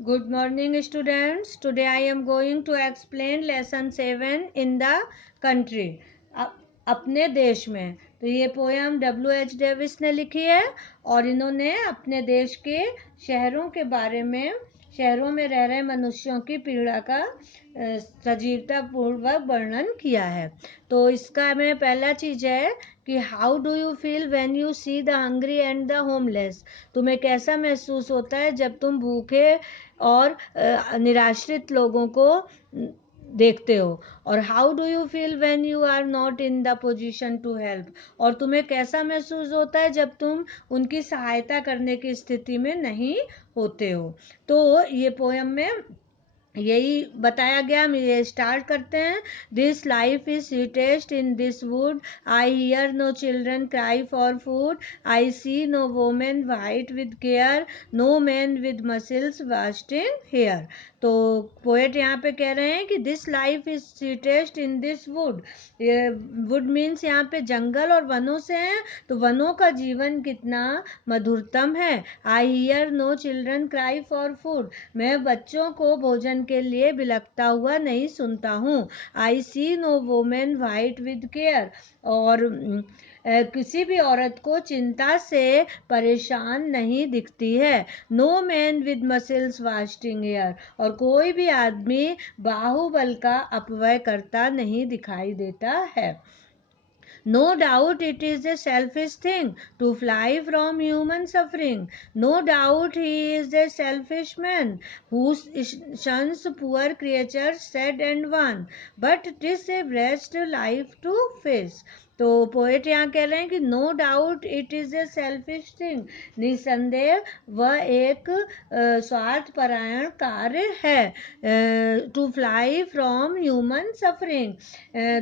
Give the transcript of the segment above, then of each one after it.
Good morning, students. Today I am going to explain lesson 7 in the country. अपने देश में। तो ये पोयम W.H. डेविस ने लिखी है और इन्होंने अपने देश के शहरों के बारे में, शहरों में रह रहे मनुष्यों की पीड़ा का सजीवता पूर्वक वर्णन किया है। तो इसका में पहला चीज है कि how do you feel when you see the hungry and the homeless. तुम्हें कैसा महसूस होता है जब तुम भूखे और निराश्रित लोगों को देखते हो। और how do you feel when you are not in the position to help. और तुम्हें कैसा महसूस होता है जब तुम उनकी सहायता करने की स्थिति में नहीं होते हो। तो ये पोयम में यही बताया गया। हम ये स्टार्ट करते हैं। This life is sweetest in this wood, I hear no children cry for food, I see no women wait with care, no man with muscles wasting here. तो पोएट यहाँ पे कह रहे हैं कि this life is sweetest in this wood. ये wood means यहाँ पे जंगल और वनों से हैं, तो वनों का जीवन कितना मधुरतम है। I hear no children cry for food, मैं बच्चों को भोजन के लिए बिलखता हुआ नहीं सुनता हूँ। I see no women wait with care, और किसी भी औरत को चिंता से परेशान नहीं दिखती है। No man with muscles wasting here, और कोई भी आदमी बाहुबल का अपव्यय करता नहीं दिखाई देता है। No doubt it is a selfish thing to fly from human suffering. No doubt he is a selfish man who shuns poor creatures sad and wan. But it is a blessed life to face. तो poet यहाँ कह रहे हैं कि no doubt it is a selfish thing, निसंदेह वह एक स्वार्थपरायण कार्य है। To fly from human suffering,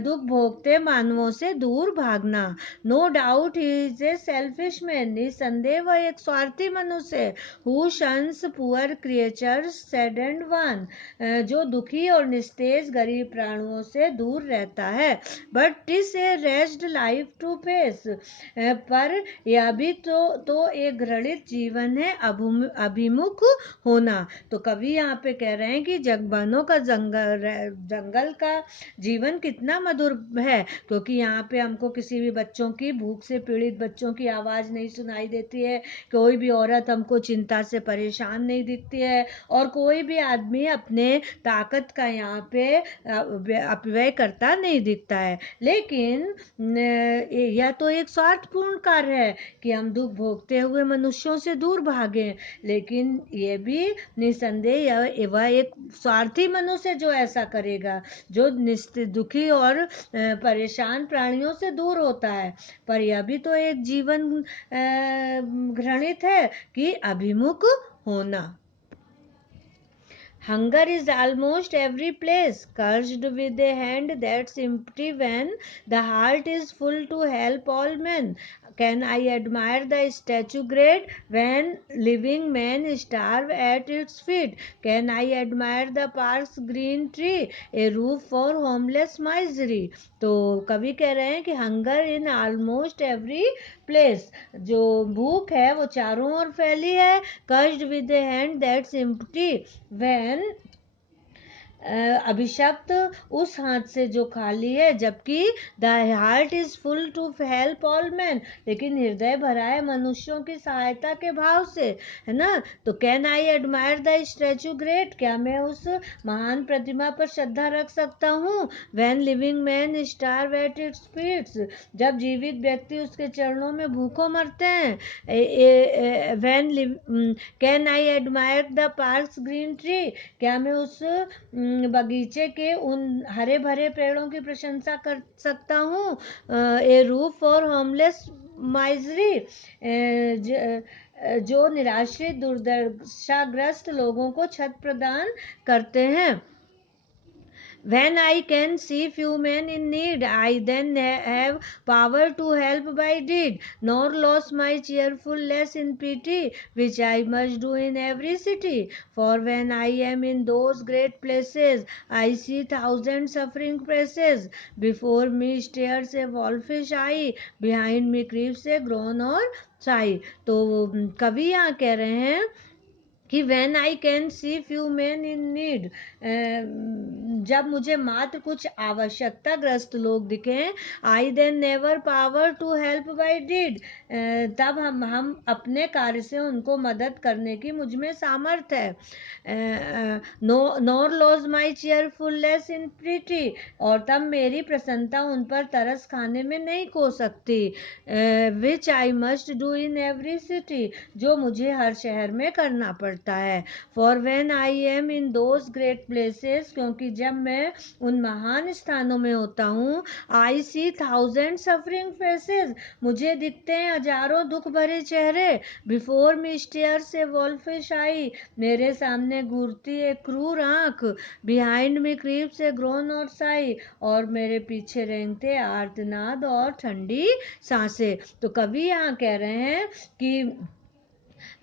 दुख भोगते मानवों से दूर भागना। No doubt he is a selfish man, निसंदेह वह एक स्वार्थी मनुष्य है। Who shuns poor creatures sad and wan, जो दुखी और निस्तेज गरीब प्राणियों से दूर रहता है। But is a rest life to face, पर यह भी तो एक घृणित जीवन है अभिमुख होना। तो कवि यहाँ पे कह रहे हैं कि जगबानों का जंगल का जीवन कितना मधुर है, क्योंकि यहाँ पे हमको किसी भी बच्चों की, भूख से पीड़ित बच्चों की आवाज़ नहीं सुनाई देती है, कोई भी औरत हमको चिंता से परेशान नहीं दिखती है, और कोई भी आदमी अपने ताकत का यहाँ पे अपव्यय करता नहीं दिखता है। लेकिन यह तो एक स्वार्थपूर्ण कार्य है कि हम दुख भोगते हुए मनुष्यों से दूर भागें, लेकिन ये भी निसंदेह वह एक स्वार्थी मनुष्य जो ऐसा करेगा, जो दुखी और परेशान प्राणियों से दूर होता है। पर यह भी तो एक जीवन घृणित है कि अभिमुख होना। Hunger is almost every place, cursed with a hand that's empty when the heart is full to help all men. Can I admire the statue great when living men starve at its feet? Can I admire the park's green tree, a roof for homeless misery? तो कवि कह रहे हैं कि hunger in almost every place, जो भूख है वो चारों ओर फैली है। Cursed with a hand that's empty when, अभिशप्त उस हाथ से जो खाली है, जबकि the heart is full to help all man, लेकिन हृदय भरा है मनुष्यों की सहायता के भाव से, है ना। तो can I admire the statue great, क्या मैं उस महान प्रतिमा पर श्रद्धा रख सकता हूँ। When living man starve at its feets, जब जीवित व्यक्ति उसके चरणों में भूखों मरते हैं। When can I admire the park's green tree, क्या मैं उस बगीचे के उन हरे भरे पेड़ों की प्रशंसा कर सकता हूँ। ए रूफ फॉर होमलेस माइजरी, जो निराश्रित दुर्दशाग्रस्त लोगों को छत प्रदान करते हैं। When I can see few men in need, I then have power to help by deed, nor lose my cheerfulness in pity, which I must do in every city. For when I am in those great places, I see thousand suffering faces. Before me stares a wolfish eye, behind me creeps a groan or sigh. तो कवि यहाँ कह रहे हैं कि when I can see few men in need, जब मुझे मात्र कुछ आवश्यकताग्रस्त लोग दिखें, I then never power to help by deed, तब हम अपने कार्य से उनको मदद करने की मुझ में सामर्थ्य है। nor lose my cheerfulness in pity, और तब मेरी प्रसन्नता उन पर तरस खाने में नहीं खो सकती, which I must do in every city, जो मुझे हर शहर में करना पड़ता है। For when I am in those great places, क्योंकि जब मैं उन महान स्थानों में होता हूँ, I see thousand suffering faces, मुझे दिखते हैं हजारों दुख भरे चेहरे। Before me stares a wolfish eye, मेरे सामने घूरती एक क्रूर आंख। Behind me creeps a groan or sigh, और मेरे पीछे रेंगते आर्तनाद और ठंडी सांसें। तो कवि यहाँ कह रहे हैं कि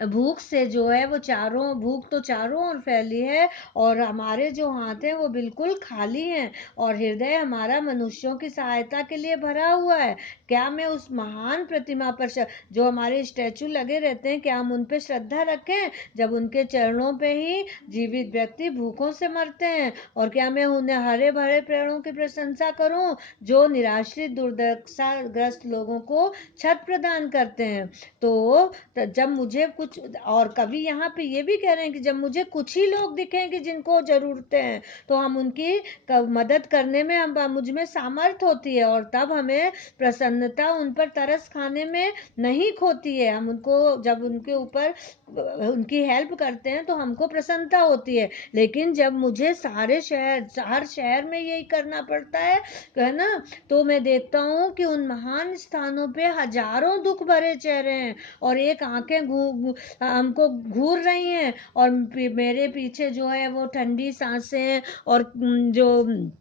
भूख से जो है वो भूख तो चारों ओर फैली है, और हमारे जो हाथ हैं वो बिल्कुल खाली हैं, और हृदय हमारा मनुष्यों की सहायता के लिए भरा हुआ है। क्या मैं उस महान प्रतिमा पर जो हमारे स्टैचू लगे रहते हैं, क्या हम उन पे श्रद्धा रखें, जब उनके चरणों पे ही जीवित व्यक्ति भूखों से मरते हैं? और क्या मैं उन्हें हरे भरे पेड़ों की प्रशंसा करूं जो निराश्रित दुर्दशाग्रस्त लोगों को छत प्रदान करते हैं? तो जब मुझे कुछ, और कवि यहाँ पे ये भी कह रहे हैं कि जब मुझे कुछ ही लोग दिखें कि जिनको जरूरतें हैं, तो हम उनकी मदद करने में मुझ में सामर्थ्य होती है, और तब हमें प्रसन्नता उन पर तरस खाने में नहीं खोती है। हम उनको जब उनके ऊपर उनकी हेल्प करते हैं तो हमको प्रसन्नता होती है। लेकिन जब मुझे हर शहर में यही करना पड़ता है ना, तो मैं देखता हूँ कि उन महान स्थानों पे हजारों दुख भरे चेहरे हैं, और एक आंखें हमको घूर रही हैं, और मेरे पीछे जो है वो ठंडी सांसें और जो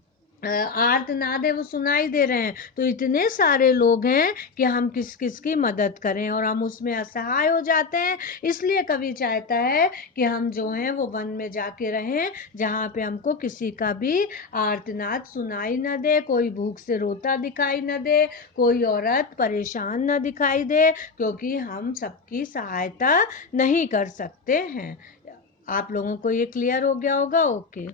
आर्तनाद है वो सुनाई दे रहे हैं। तो इतने सारे लोग हैं कि हम किस किस की मदद करें, और हम उसमें असहाय हो जाते हैं। इसलिए कवि चाहता है कि हम जो हैं वो वन में जाके रहें, जहाँ पे हमको किसी का भी आर्तनाद सुनाई न दे, कोई भूख से रोता दिखाई न दे, कोई औरत परेशान न दिखाई दे, क्योंकि हम सबकी सहायता नहीं कर सकते हैं। आप लोगों को ये क्लियर हो गया होगा? ओके।